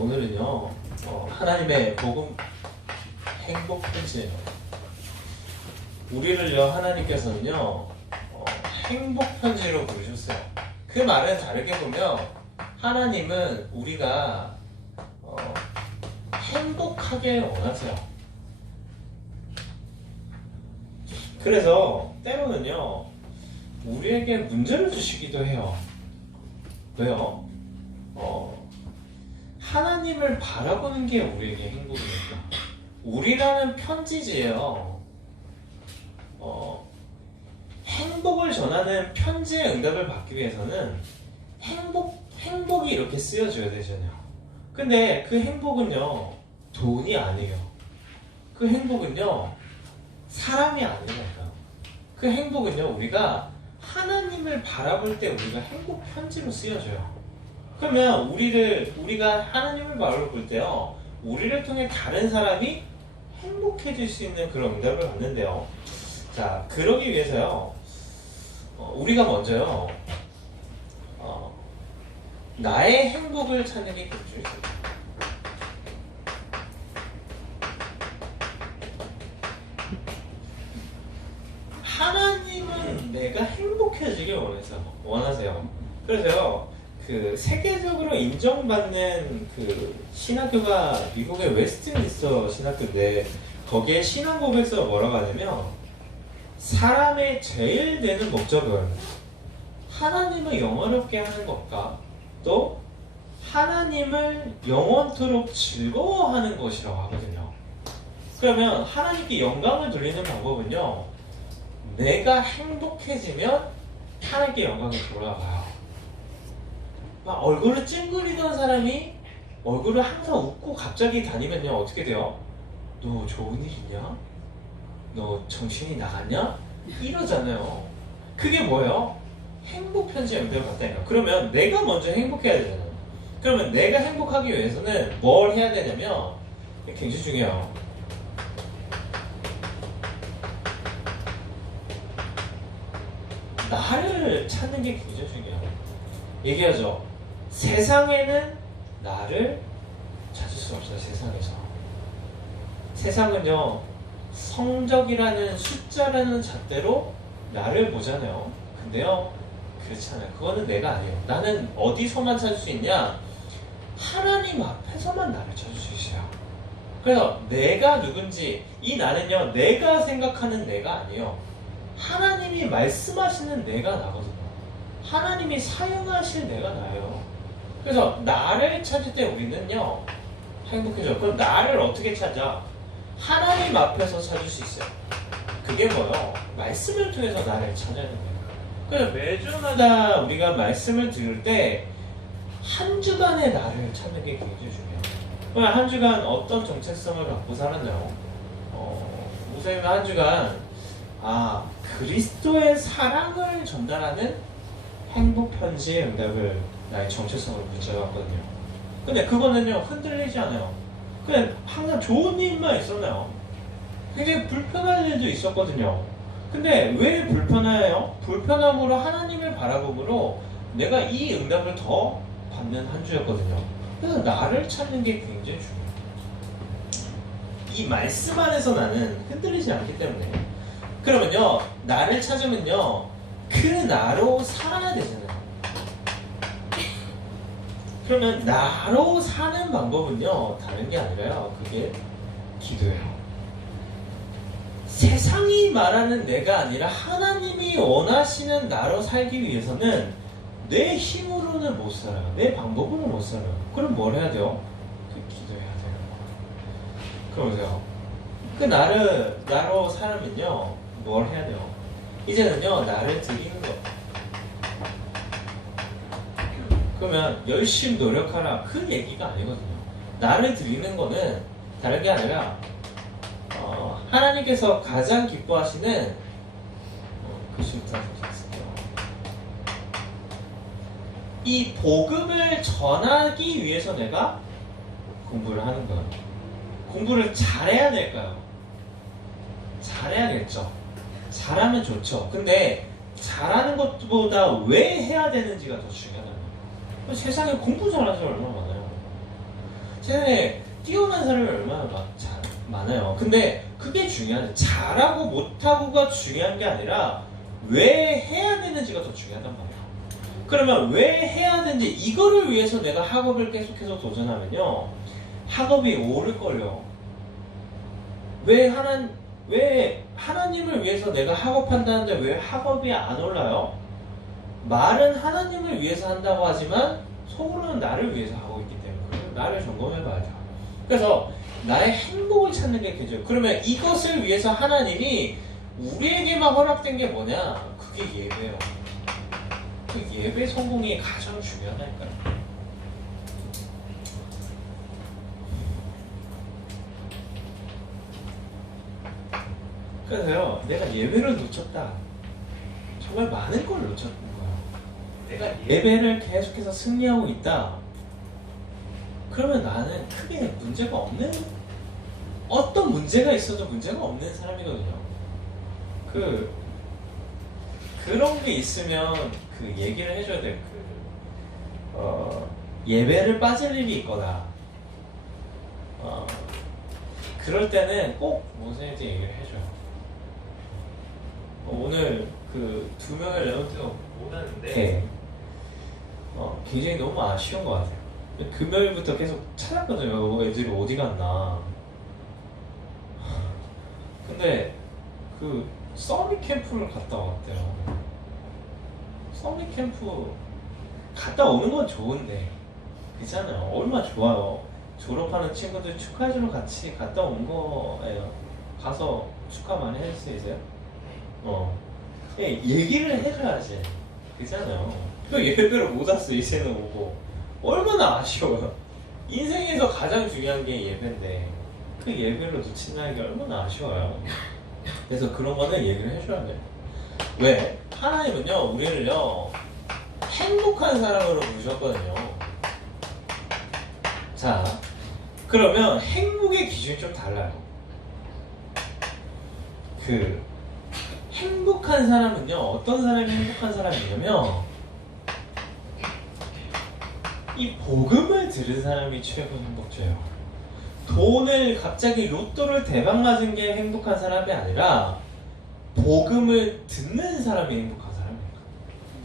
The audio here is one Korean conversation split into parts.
오늘은요 하나님의 복음 행복 편지예요. 우리를요 하나님께서는요 행복 편지로 부르셨어요. 그 말은 다르게 보면 하나님은 우리가 행복하게 원하세요. 그래서 때로는요 우리에게 문제를 주시기도 해요. 왜요? 하나님을 바라보는 게 우리에게 행복이니까. 우리라는 편지지예요. 행복을 전하는 편지의 응답을 받기 위해서는 행복이 이렇게 쓰여져야 되잖아요. 근데 그 행복은요 돈이 아니에요. 그 행복은요 사람이 아니라니까요. 그 행복은요 우리가 하나님을 바라볼 때 우리가 행복 편지로 쓰여져요. 그러면 우리가 하나님을 바라볼 때요 우리를 통해 다른 사람이 행복해질 수 있는 그런 응답을 받는데요. 자, 그러기 위해서요 우리가 먼저요 나의 행복을 찾는 게 중요해요. 하나님은 내가 행복해지길 원하세요. 그래서요 그 세계적으로 인정받는 그 신학교가 미국의 웨스트민스터 신학교인데 거기에 신앙 고백서가 뭐라고 하냐면 사람의 제일 되는 목적은 하나님을 영원롭게 하는 것과 또 하나님을 영원토록 즐거워하는 것이라고 하거든요. 그러면 하나님께 영광을 돌리는 방법은요 내가 행복해지면 하나님께 영광이 돌아가요. 얼굴을 찡그리던 사람이 얼굴을 항상 웃고 갑자기 다니면요 어떻게 돼요? 너 좋은 일 있냐? 너 정신이 나갔냐? 이러잖아요. 그게 뭐예요? 행복 편지의 응답을 받다니까. 그러면 내가 먼저 행복해야 되잖아요. 그러면 내가 행복하기 위해서는 뭘 해야 되냐면 굉장히 중요해요. 나를 찾는 게 굉장히 중요해요. 얘기하죠. 세상에는 나를 찾을 수 없어요. 세상에서. 세상은요 성적이라는 숫자라는 잣대로 나를 보잖아요. 근데요 그렇잖아요. 그거는 내가 아니에요. 나는 어디서만 찾을 수 있냐? 하나님 앞에서만 나를 찾을 수 있어요. 그래서 내가 누군지 이 나는요 내가 생각하는 내가 아니에요. 하나님이 말씀하시는 내가 나거든요. 하나님이 사용하실 내가 나예요. 그래서 나를 찾을 때 우리는요 행복해져요. 그럼 나를 어떻게 찾아? 하나님 앞에서 찾을 수 있어요. 그게 뭐예요? 말씀을 통해서 나를 찾아야 됩니다. 그래서 매주마다 우리가 말씀을 들을 때 한 주간의 나를 찾는 게 굉장히 중요해요. 그럼 한 주간 어떤 정체성을 갖고 살았나요? 목사님은 한 주간 그리스도의 사랑을 전달하는 행복 편지의 응답을 나의 정체성으로 붙여왔거든요. 근데 그거는요 흔들리지 않아요. 그냥 항상 좋은 일만 있었나요? 굉장히 불편한 일도 있었거든요. 근데 왜 불편해요? 불편함으로 하나님을 바라봄으로 내가 이 응답을 더 받는 한 주였거든요. 그래서 나를 찾는 게 굉장히 중요해요. 이 말씀 안에서 나는 흔들리지 않기 때문에. 그러면요 나를 찾으면요 그 나로 살아야 되잖아요. 그러면 나로 사는 방법은요 다른 게 아니라요 그게 기도예요. 세상이 말하는 내가 아니라 하나님이 원하시는 나로 살기 위해서는 내 힘으로는 못 살아요. 내 방법으로는 못 살아요. 그럼 뭘 해야 돼요? 기도해야 돼요. 그러세요. 그 나로 살면요 뭘 해야 돼요? 이제는요 나를 드리는 거. 그러면 열심히 노력하라 그 얘기가 아니거든요. 나를 드리는 거는 다른 게 아니라 하나님께서 가장 기뻐하시는 이 복음을 전하기 위해서 내가 공부를 하는 거예요. 공부를 잘해야 될까요? 잘해야겠죠. 잘하면 좋죠. 근데 잘하는 것보다 왜 해야 되는지가 더 중요하다는 거예요. 세상에 공부 잘하는 사람 얼마나 많아요. 세상에 뛰어난 사람이 얼마나 많아요. 근데 그게 중요하지. 잘하고 못하고가 중요한 게 아니라 왜 해야 되는지가 더 중요하단 말이에요. 그러면 왜 해야 되는지 이거를 위해서 내가 학업을 계속해서 도전하면요, 학업이 오를걸요. 왜 하나님을 위해서 내가 학업한다는데 왜 학업이 안 올라요? 말은 하나님을 위해서 한다고 하지만 속으로는 나를 위해서 하고 있기 때문에 나를 점검해 봐야 돼요. 그래서 나의 행복을 찾는 게 계죠. 그러면 이것을 위해서 하나님이 우리에게만 허락된 게 뭐냐? 그게 예배예요. 그 예배 성공이 가장 중요하다니까요. 그래서요, 내가 예배를 놓쳤다. 정말 많은 걸 놓쳤던 거예요. 내가 예배를 계속해서 승리하고 있다. 그러면 나는 크게 문제가 없는, 어떤 문제가 있어도 문제가 없는 사람이거든요. 그런 게 있으면 그 얘기를 해줘야 돼요. 예배를 빠질 일이 있거나, 그럴 때는 꼭 목사님한테 얘기를 해줘요. 오늘 그 2명의 레몬트가 못 왔는데, 굉장히 너무 아쉬운 것 같아요. 금요일부터 계속 찾았거든요. 애들이 어디 갔나. 근데 그 서밋 캠프를 갔다 왔대요. 서밋 캠프 갔다 오는 건 좋은데, 그렇잖아요. 얼마나 좋아요. 졸업하는 친구들 축하해주러 같이 갔다 온 거예요. 가서 축하 많이 해주세요. 얘기를 해줘야지. 그렇잖아요. 그 예배를 못 왔어, 이제는 오고. 얼마나 아쉬워요. 인생에서 가장 중요한 게 예배인데 그 예배를 놓친다는 게 얼마나 아쉬워요. 그래서 그런 거는 얘기를 해줘야 돼요. 왜? 하나님은요, 우리를요, 행복한 사람으로 부르셨거든요. 자, 그러면 행복의 기준이 좀 달라요. 행복한 사람은요, 어떤 사람이 행복한 사람이냐면, 이 복음을 들은 사람이 최고 행복해요. 돈을 갑자기 로또를 대박 맞은 게 행복한 사람이 아니라 복음을 듣는 사람이 행복한 사람입니다.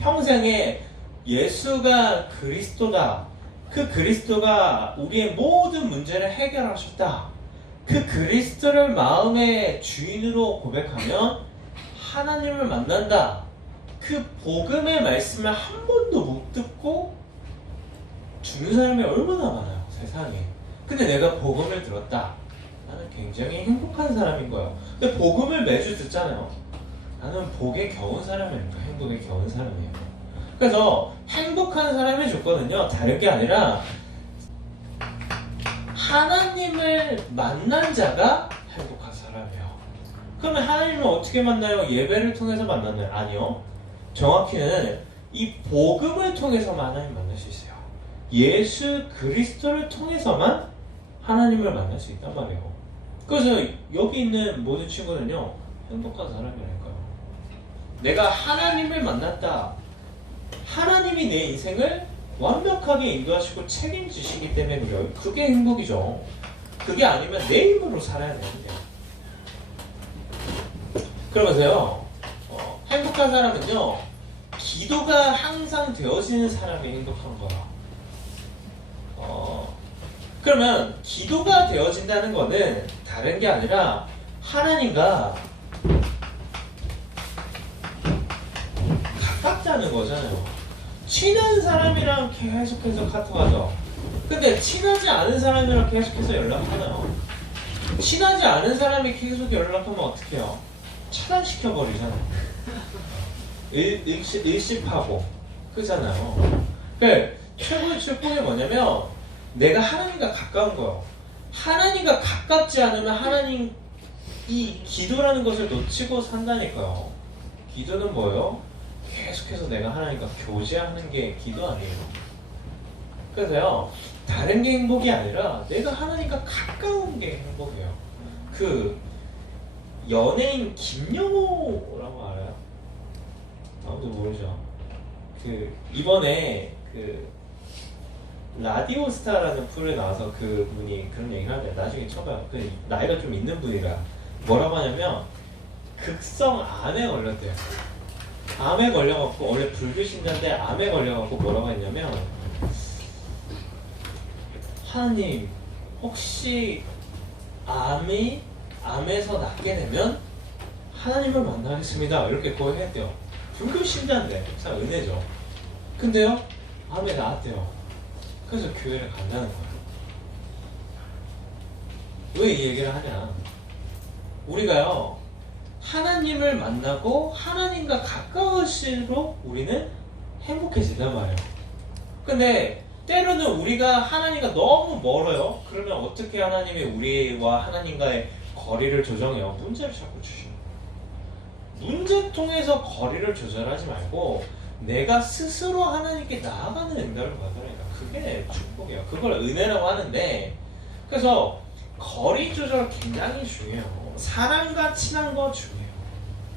평생에 예수가 그리스도다. 그 그리스도가 우리의 모든 문제를 해결하셨다. 그 그리스도를 마음의 주인으로 고백하면 하나님을 만난다. 그 복음의 말씀을 한 번도 못 듣고 죽는 사람이 얼마나 많아요, 세상에. 근데 내가 복음을 들었다. 나는 굉장히 행복한 사람인 거예요. 근데 복음을 매주 듣잖아요. 나는 복에 겨운 사람입니다. 행복에 겨운 사람이에요. 그래서 행복한 사람의 조건은요, 다른 게 아니라 하나님을 만난 자가 행복한 사람이에요. 그러면 하나님을 어떻게 만나요? 예배를 통해서 만나나요? 아니요. 정확히는 이 복음을 통해서만 하나님 만날 수 있어요. 예수 그리스도를 통해서만 하나님을 만날 수 있단 말이에요. 그래서 여기 있는 모든 친구는요, 행복한 사람이라니까요. 내가 하나님을 만났다. 하나님이 내 인생을 완벽하게 인도하시고 책임지시기 때문에 그래요. 그게 행복이죠. 그게 아니면 내 힘으로 살아야 되는데. 그러면서요, 행복한 사람은요, 기도가 항상 되어지는 사람이 행복한 거야. 그러면 기도가 되어진다는 거는 다른 게 아니라 하나님과 가깝다는 거잖아요. 친한 사람이랑 계속해서 카톡하죠. 근데 친하지 않은 사람이랑 계속해서 연락하나요? 친하지 않은 사람이 계속 연락하면 어떻게 해요? 차단시켜버리잖아요. 일십하고 그잖아요. 그러니까 최고의 축복이 뭐냐면 내가 하나님과 가까운 거예요. 하나님과 가깝지 않으면 하나님 이 기도라는 것을 놓치고 산다니까요. 기도는 뭐예요? 계속해서 내가 하나님과 교제하는 게 기도 아니에요. 그래서요, 다른 게 행복이 아니라 내가 하나님과 가까운 게 행복이에요. 그 연예인 김영호라고 알아요? 아무도 모르죠. 이번에 라디오스타라는 프로에 나와서 그 분이 그런 얘기를 하는데 나중에 쳐봐요. 그 나이가 좀 있는 분이라 뭐라고 하냐면 극성 암에 걸렸대요. 암에 걸려갖고 원래 불교 신자인데 암에 걸려갖고 뭐라고 했냐면 하나님 혹시 암에서 낫게 되면 하나님을 만나겠습니다 이렇게 고백했대요. 불교 신자인데 참 은혜죠. 근데요 암에 나았대요. 그래서 교회를 간다는 거예요. 왜 이 얘기를 하냐? 우리가요 하나님을 만나고 하나님과 가까울수록 우리는 행복해진단 말이에요. 근데 때로는 우리가 하나님과 너무 멀어요. 그러면 어떻게 하나님이 우리와 하나님과의 거리를 조정해요? 문제를 자꾸 주시는 거예요. 문제 통해서 거리를 조절하지 말고 내가 스스로 하나님께 나아가는 응답을 받으라니까. 그게 축복이에요. 그걸 은혜라고 하는데, 그래서 거리 조절 굉장히 중요해요. 사람과 친한 거 중요해요.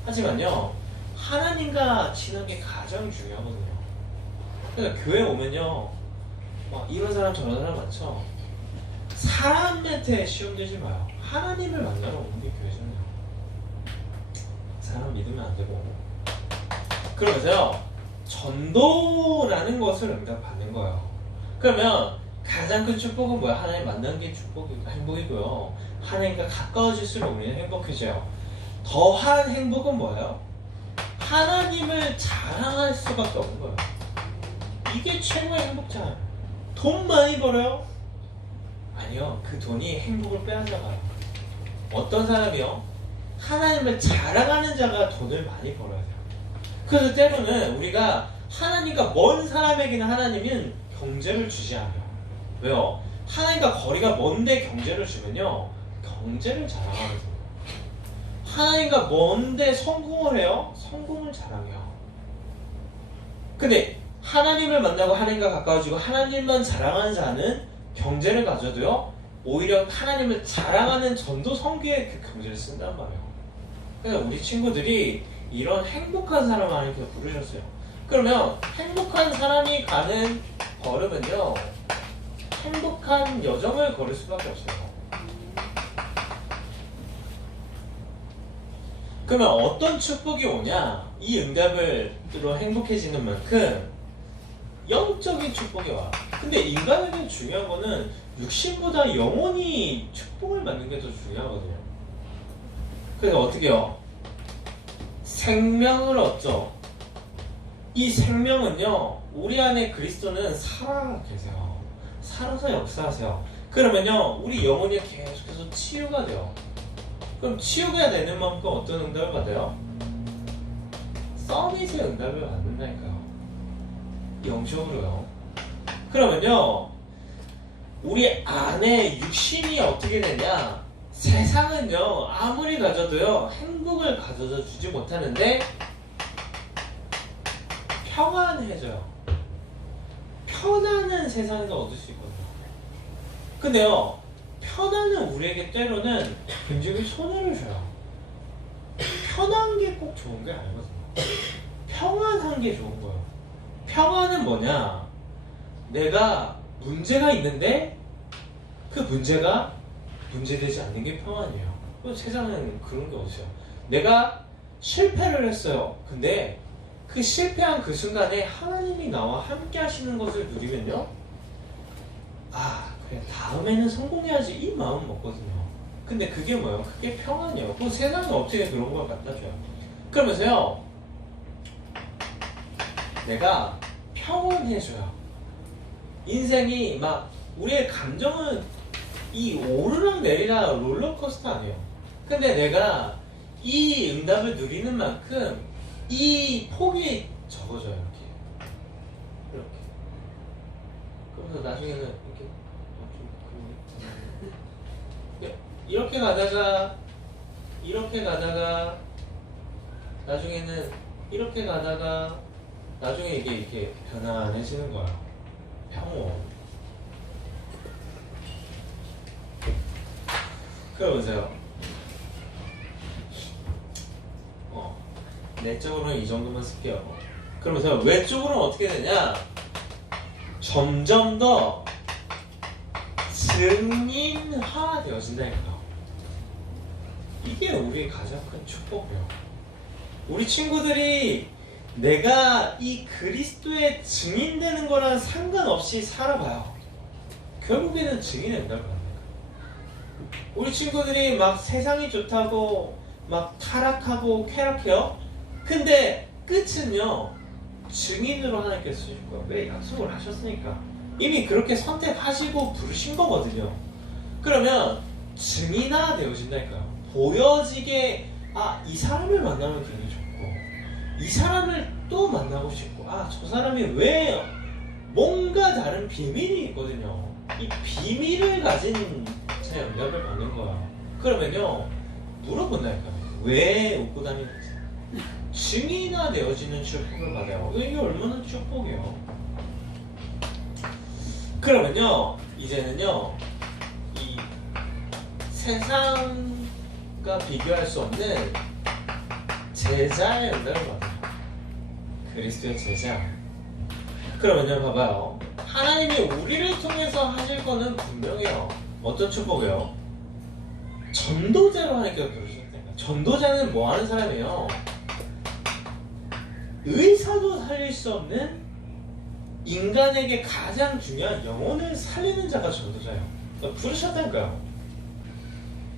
하지만요 하나님과 친한 게 가장 중요하거든요. 그러니까 교회 오면요 막 이런 사람 저런 사람 많죠. 사람한테 시험 들지 마요. 하나님을 만나러 오는 게 교회잖아요. 사람 믿으면 안 되고. 그러면서요 전도라는 것을 응답받는 거예요. 그러면 가장 큰 축복은 뭐야? 하나님 만나는 게 축복이고 행복이고요. 하나님과 가까워질수록 우리는 행복해져요. 더한 행복은 뭐예요? 하나님을 자랑할 수밖에 없는 거예요. 이게 최고의 행복잖아요. 돈 많이 벌어요? 아니요. 그 돈이 행복을 빼앗아가요. 어떤 사람이요? 하나님을 자랑하는 자가 돈을 많이 벌어야 돼요. 그래서 때로는 우리가 하나님과 먼 사람에게는 하나님은 경제를 주지 않아요. 왜요? 하나님과 거리가 먼데 경제를 주면요 경제를 자랑하는 거예요. 하나님과 먼데 성공을 해요? 성공을 자랑해요. 근데 하나님을 만나고 하나님과 가까워지고 하나님만 자랑하는 자는 경제를 가져도요 오히려 하나님을 자랑하는 전도 선교에 그 경제를 쓴단 말이에요. 그래서 우리 친구들이 이런 행복한 사람을 하나님께서 부르셨어요. 그러면 행복한 사람이 가는 걸음은요 행복한 여정을 걸을 수밖에 없어요. 그러면 어떤 축복이 오냐? 이 응답으로 행복해지는 만큼 영적인 축복이 와. 근데 인간에게 중요한 거는 육신보다 영혼이 축복을 받는 게 더 중요하거든요. 그래서 어떻게 해요? 생명을 얻죠. 이 생명은요 우리 안에 그리스도는 살아 계세요. 살아서 역사하세요. 그러면요 우리 영혼이 계속해서 치유가 돼요. 그럼 치유가 되는 만큼 어떤 응답을 받아요? 서밋의 응답을 받는다니까요. 영적으로요. 그러면요 우리 안에 육신이 어떻게 되냐? 세상은요 아무리 가져도요 행복을 가져다 주지 못하는데 평안해져요. 편안한 세상에서 얻을 수 있거든요. 근데요 편안은 우리에게 때로는 굉장히 손해를 줘요. 편한 게 꼭 좋은 게 아니거든요. 평안한 게 좋은 거예요. 평안은 뭐냐? 내가 문제가 있는데 그 문제가 문제되지 않는 게 평안이에요. 세상은 그런 게 없어요. 내가 실패를 했어요. 근데 그 실패한 그 순간에 하나님이 나와 함께 하시는 것을 누리면요 아 그래 다음에는 성공해야지 이 마음 먹거든요. 근데 그게 뭐예요? 그게 평안이에요. 그 세상은 어떻게 그런 걸 갖다 줘요? 그러면서요 내가 평온해져요. 인생이 막 우리의 감정은 이 오르락 내리락 롤러코스터 아니에요. 근데 내가 이 응답을 누리는 만큼 이 폭이 적어져요. 이렇게 그러면서 나중에는 이렇게 가다가 나중에는 이렇게 가다가 나중에 이게 이렇게 편안해지는 거야. 평온. 그러면서요 내적으로는 이 정도만 쓸게요. 그러면서 외적으로는 어떻게 되냐? 점점 더 증인화 되어진다니까요. 이게 우리의 가장 큰 축복이에요. 우리 친구들이 내가 이 그리스도의 증인되는 거랑 상관없이 살아봐요. 결국에는 증인의 응답을 받는 거예요. 우리 친구들이 막 세상이 좋다고 막 타락하고 쾌락해요. 근데 끝은요, 증인으로 하나님께서 쓰실 거예요. 왜? 약속을 하셨으니까. 이미 그렇게 선택하시고 부르신 거거든요. 그러면 증인화 되어진다니까요. 보여지게, 이 사람을 만나면 굉장히 좋고, 이 사람을 또 만나고 싶고, 저 사람이 왜 뭔가 다른 비밀이 있거든요. 이 비밀을 가진 제 응답을 받는 거야. 그러면요, 물어본다니까요. 왜 웃고 다니는지. 증인화 되어지는 축복을 받아요. 이게 얼마나 축복이에요. 그러면요, 이제는요, 이 세상과 비교할 수 없는 제자의 응답을 받아요. 그리스도의 제자. 그러면요, 봐봐요. 하나님이 우리를 통해서 하실 거는 분명해요. 어떤 축복이요? 전도자로 하나님께서 부르셨다니까. 전도자는 뭐 하는 사람이에요? 의사도 살릴 수 없는 인간에게 가장 중요한 영혼을 살리는 자가 전도자예요. 그러니까 부르셨다니까요.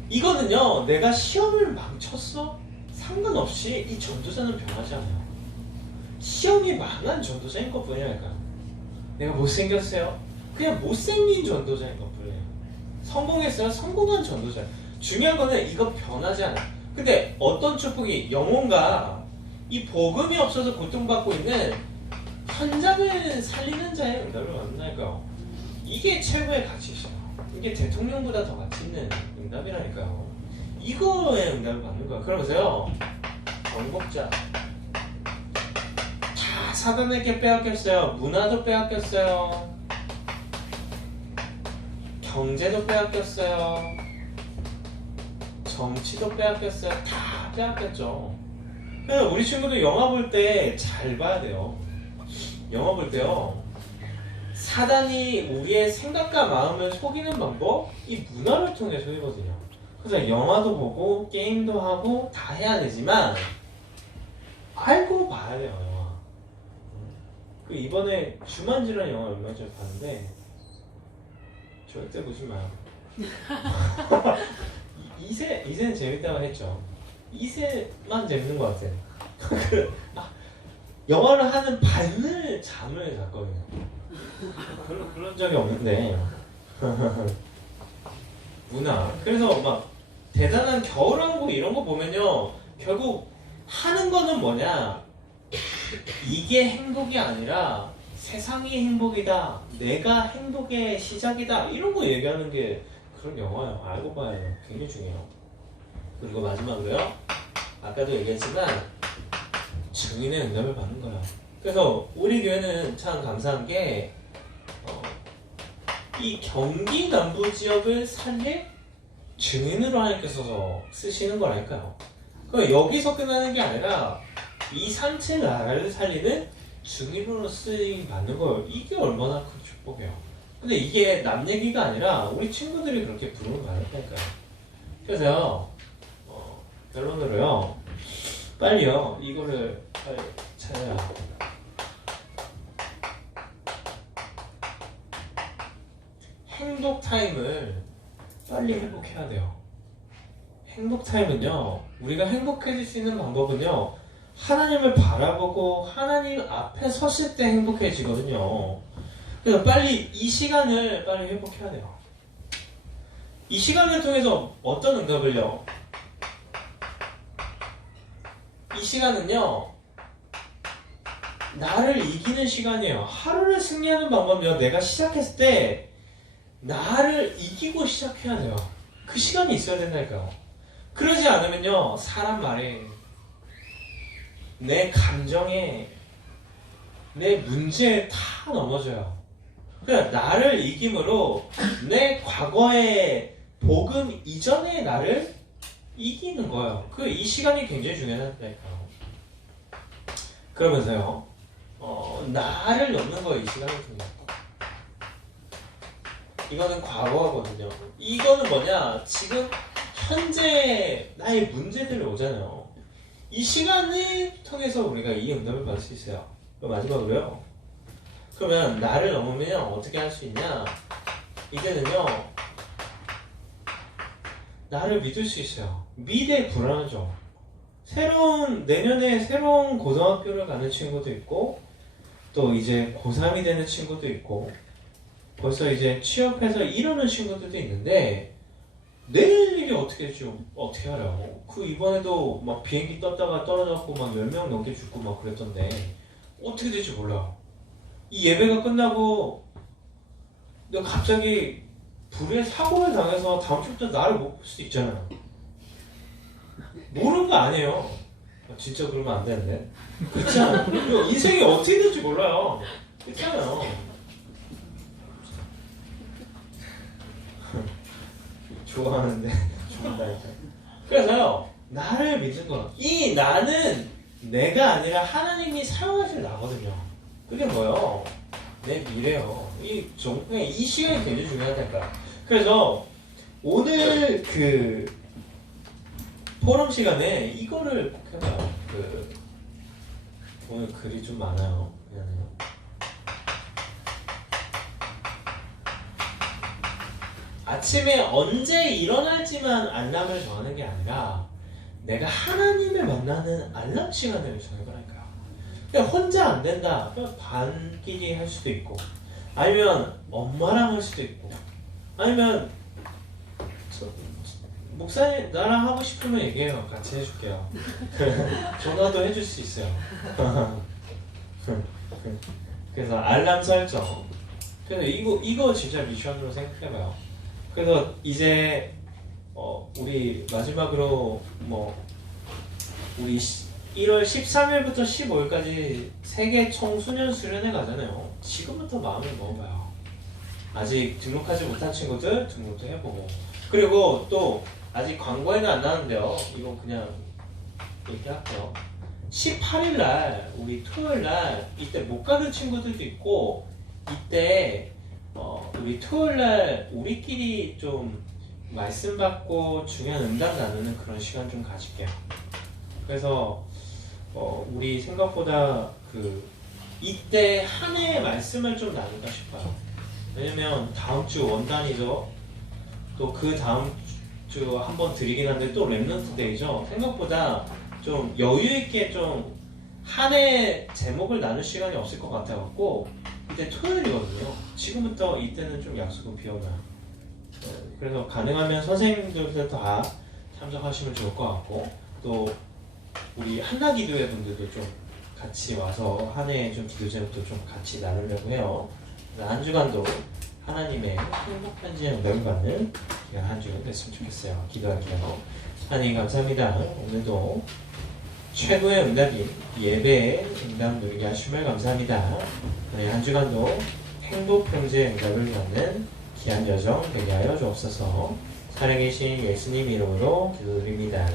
이거는요, 내가 시험을 망쳤어? 상관없이 이 전도자는 변하지 않아요. 시험이 망한 전도자인 것 뿐이라니까요. 내가 못생겼어요? 그냥 못생긴 전도자인 것 뿐이에요. 성공했어요? 성공한 전도자. 중요한 거는 이거 변하지 않아요. 근데 어떤 축복이 영혼과 이 복음이 없어서 고통받고 있는 현장을 살리는 자의 응답을 받는다니까요. 이게 최고의 가치시죠. 이게 대통령보다 더 가치 있는 응답이라니까요. 이거의 응답을 받는 거야. 그러면서요, 정복자 다 사단에게 빼앗겼어요. 문화도 빼앗겼어요. 경제도 빼앗겼어요. 정치도 빼앗겼어요. 다 빼앗겼죠. 그래서 우리 친구들 영화 볼 때 잘 봐야 돼요. 영화 볼 때요, 사단이 우리의 생각과 마음을 속이는 방법, 이 문화를 통해 속이거든요. 그래서 영화도 보고 게임도 하고 다 해야 되지만 알고 봐야 돼요. 영화. 그 이번에 주만지라는 영화 얼마 전에 봤는데 절대 보지 마요. 2세는 재밌다고 했죠. 2세만 재밌는 것 같아요. 영화를 하는 반을 잠을 잤거든요. 그런 적이 없는데. 문화. 그래서 막 대단한 겨울왕국 이런 거 보면요, 결국 하는 거는 뭐냐, 이게 행복이 아니라 세상이 행복이다, 내가 행복의 시작이다, 이런 거 얘기하는 게 그런 영화예요. 알고 봐야 해요. 굉장히 중요해요. 그리고 마지막으로요, 아까도 얘기했지만 증인의 응답을 받는 거야. 그래서 우리 교회는 참 감사한 게 이 경기 남부 지역을 살릴 증인으로 하나님께서 쓰시는 거라니까요. 그럼 여기서 끝나는 게 아니라 2, 3층 나라를 살리는 증인으로 쓰임 받는 거예요. 이게 얼마나 큰 축복이에요. 근데 이게 남 얘기가 아니라 우리 친구들이 그렇게 부르는 거 아닐까요? 그래서요, 결론으로요, 빨리요, 이거를 빨리 찾아야. 행복 타임을 빨리 회복해야 돼요. 행복 타임은요, 우리가 행복해질 수 있는 방법은요, 하나님을 바라보고 하나님 앞에 섰을 때 행복해지거든요. 그래서 빨리 이 시간을 빨리 회복해야 돼요. 이 시간을 통해서 어떤 응답을요? 이 시간은요, 나를 이기는 시간이에요. 하루를 승리하는 방법은요, 내가 시작했을 때 나를 이기고 시작해야 돼요. 그 시간이 있어야 된다니까요. 그러지 않으면요, 사람 말에, 내 감정에, 내 문제에 다 넘어져요. 그러니까 나를 이김으로 내 과거의 복음 이전의 나를 이기는 거예요. 이 시간이 굉장히 중요하다니까요. 그러면서요, 나를 넣는 거예요. 이 시간을 통해. 이거는 과거거든요. 이거는 뭐냐? 지금 현재 나의 문제들이 오잖아요. 이 시간을 통해서 우리가 이 응답을 받을 수 있어요. 그럼 마지막으로요. 그러면 나를 넘으면 어떻게 할 수 있냐? 이제는요. 나를 믿을 수 있어요. 미래 불안하죠. 내년에 새로운 고등학교를 가는 친구도 있고, 또 이제 고3이 되는 친구도 있고, 벌써 이제 취업해서 이러는 친구들도 있는데, 내일 일이 어떻게 될지 어떻게 알아요? 이번에도 막 비행기 떴다가 떨어졌고, 막 10명 넘게 죽고 막 그랬던데, 어떻게 될지 몰라요. 이 예배가 끝나고, 내가 갑자기 불에 사고를 당해서 다음 주부터 나를 못 볼 수도 있잖아요. 모르는 거 아니에요. 진짜 그러면 안 되는데. 그렇잖아요. 인생이 어떻게 될지 몰라요. 그렇잖아요. 좋아하는데 좋아한다. 그래서요. 나를 믿는 거. 이 나는 내가 아니라 하나님이 사용하실 나거든요. 그게 뭐예요? 내 미래요. 그냥 이 시간이 굉장히 중요하다니까. 그래서 오늘 포럼 시간에 이거를 꼭 해봐요. 오늘 글이 좀 많아요. 미안해요. 아침에 언제 일어날지만 알람을 정하는 게 아니라 내가 하나님을 만나는 알람 시간을 정해보라니까요. 그냥 혼자 안 된다. 그냥 반끼리 할 수도 있고, 아니면 엄마랑 할 수도 있고, 아니면 목사님 나랑 하고 싶으면 얘기해요. 같이 해줄게요. 전화도 해줄 수 있어요. 그래서 알람 설정. 그래서 이거 진짜 미션으로 생각해봐요. 그래서 이제 우리 마지막으로 우리 1월 13일부터 15일까지 세계 청소년 수련회 가잖아요. 지금부터 마음을 먹어봐요. 아직 등록하지 못한 친구들 등록도 해보고, 그리고 또 아직 광고에는 안 나왔는데요. 이거 그냥 얘기할게요. 18일날 우리 토요일날 이때 못 가는 친구들도 있고, 이때 우리 토요일날 우리끼리 좀 말씀 받고 중요한 응답 나누는 그런 시간 좀 가질게요. 그래서 우리 생각보다 이때 한 해의 말씀을 좀 나눌까 싶어요. 왜냐면 다음 주 원단이죠. 또 그 다음 주 한번 드리긴 한데 또 랩넌트 데이죠. 생각보다 좀 여유 있게 좀 한 해 제목을 나눌 시간이 없을 것 같아갖고 이때 토요일이거든요. 지금부터 이때는 좀 약속은 비워놔요. 그래서 가능하면 선생님들도 다 참석하시면 좋을 것 같고, 또 우리 한나기도회 분들도 좀 같이 와서 한 해 좀 기도 제목도 좀 같이 나누려고 해요. 한 주간도 하나님의 행복 편지의 응답을 받는 한 주간 됐으면 좋겠어요. 기도할게요. 하나님 감사합니다. 오늘도 최고의 응답인 예배의 응답 누리게 하심을 감사합니다. 한 주간도 행복 편지의 응답을 받는 귀한 여정 되게 하여 주옵소서. 살아계신 예수님 이름으로 기도드립니다.